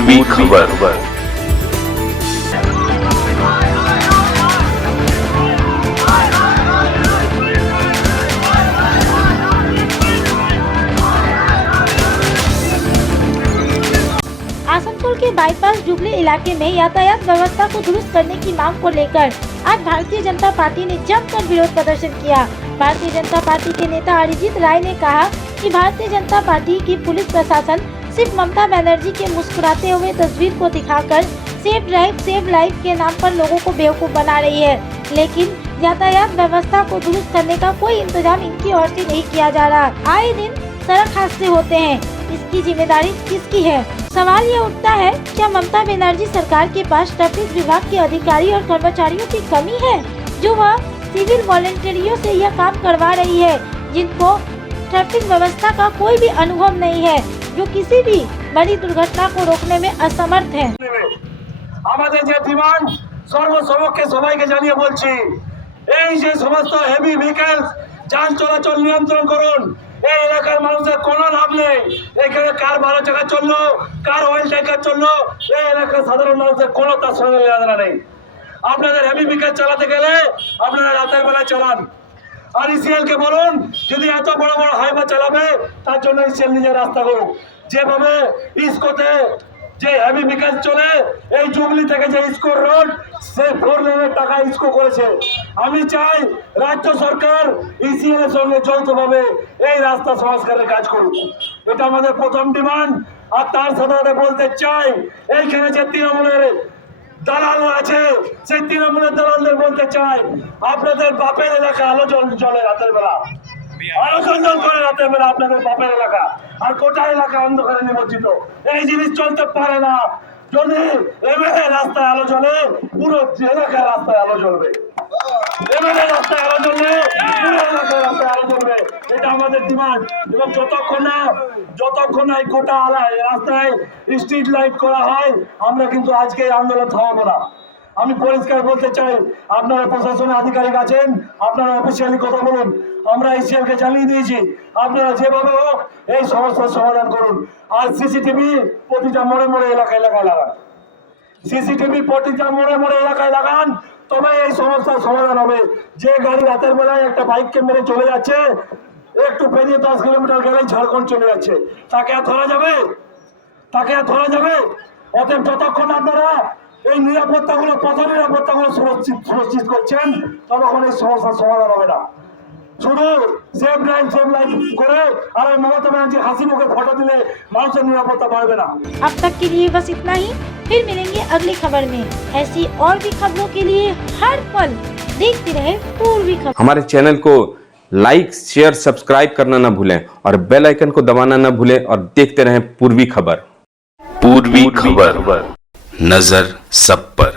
पूर्वी खबर। आसनसोल के बाईपास जुबली इलाके में यातायात व्यवस्था को दुरुस्त करने की मांग को लेकर आज भारतीय जनता पार्टी ने जमकर विरोध प्रदर्शन किया। भारतीय जनता पार्टी के नेता अरिजीत राय ने कहा कि भारतीय जनता पार्टी की पुलिस प्रशासन सिर्फ ममता बनर्जी के मुस्कुराते हुए तस्वीर को दिखाकर सेव ड्राइव सेव लाइफ के नाम पर लोगों को बेवकूफ बना रही है, लेकिन यातायात व्यवस्था को दुरुस्त करने का कोई इंतजाम इनकी ओर से नहीं किया जा रहा। आए दिन सड़क हादसे होते हैं, इसकी जिम्मेदारी किसकी है? सवाल ये उठता है, क्या ममता बनर्जी सरकार के पास ट्रैफिक विभाग के अधिकारी और कर्मचारियों की कमी है जो वह सिविल वॉलंटियरों से यह काम करवा रही है, जिनको ट्रैफिक व्यवस्था का कोई भी अनुभव नहीं है, जो किसी भी बड़ी दुर्घटना को रोकने में असमर्थ है। আমাদের যে ডিমান্ড সর্বসমক্ষে সবাইকে জানিয়ে বলছি, এই যে সমস্ত হেভি ভেহিকলস যান চলাচল নিয়ন্ত্রণ করুন। এই এলাকার মানুষের কোনো লাভ নেই, এখানে কার 12 চাকা চললো, কার অয়েল ট্যাঙ্কার চললো, এই এলাকার সাধারণ মানুষের কোনো তার সঙ্গে লেনাদেনা নেই। আপনাদের হেভি ভেহিকল চালাতে গেলে আপনারা রাতের বেলা চালান। আর ইসিএল কে বলুন যদি এত বড় বড় হাইওয়ে চালাবে তার জন্য ইসিএল নিজের রাস্তা করুক। যেভাবে ইসকোতে যে হেভি ভেহিকল চলে, এই জুবলি থেকে যে ইসকো রোড সে 4 লেনের টাকা ইসকো করেছে। আমি চাই রাজ্য সরকার ইসিএল এর সঙ্গে যৌথভাবে এই রাস্তা সংস্কারের কাজ করুক। এটা আমাদের প্রথম ডিমান্ড। আর তার সাথে বলতে চাই, এইখানে যে তৃণমূলের দালাল আছে সেই তৃণমূলের দালালদের বলতে চাই, আপনাদের বাপের এলাকা আলো জলে রাতের বেলা, আলো জল করে রাতের বেলা আপনাদের বাপের এলাকা, আর গোটা এলাকা অন্ধকারে নিমজ্জিত। এই জিনিস চলতে পারে না। যদি এমএলএ রাস্তায় আলো জ্বলে, পুরো এলাকার রাস্তায় আলো জ্বলবে। এমএলএ রাস্তায় আলো জ্বললে পুরো এলাকার রাস্তায় আলো জ্বলবে। এটা আমাদের ডিমান্ড। এবং যতক্ষণ না এই গোটা রাস্তায় স্ট্রিট লাইট করা হয়, আমরা কিন্তু আজকে এই আন্দোলন থামাবো না। আমি পরিষ্কার বলতে চাই, আপনারা প্রশাসনের আধিকারিক আছেন, আপনারা অফিসিয়ালি কথা বলুন। আমরা ইসিএল কে জানিয়ে দিয়েছি, আপনারা যেভাবে হোক এই সমস্যার সমাধান করুন। আর সিসিটিভি প্রতিটা মোড়ে মোড়ে এলাকায় লাগান। সিসিটিভি প্রতিটা মোড়ে মোড়ে এলাকায় লাগান, তবে এই সমস্যার সমাধান হবে। যে গাড়ি রাতের বেলায় একটা বাইককে মেরে চলে যাচ্ছে, একটু পেরিয়ে 10 কিলোমিটার গেলেই ঝাড়খণ্ড চলে যাচ্ছে, তাকে আর ধরা যাবে? অতএব যতক্ষণ আপনারা এই নিরাপত্তাগুলো, পথ নিরাপত্তাগুলো সুনিশ্চিত করছেন, ততক্ষণ এই সমস্যার সমাধান হবে না। শুধু সেভ ড্রাইভ সেভ লাইফ করে আর মমতা ব্যানার্জি হাসি মুখে ফটো দিলে মানুষের নিরাপত্তা বাড়বে না। अब तक के लिए बस इतना ही, फिर मिलेंगे अगली खबर में। ऐसी और भी खबरों के लिए हर पल देखते रहे पूर्वी खबर। हमारे चैनल को लाइक शेयर सब्सक्राइब करना ना भूलें और बेल आइकन को दबाना ना भूलें और देखते रहें पूर्वी खबर। पूर्वी खबर, नजर सब पर।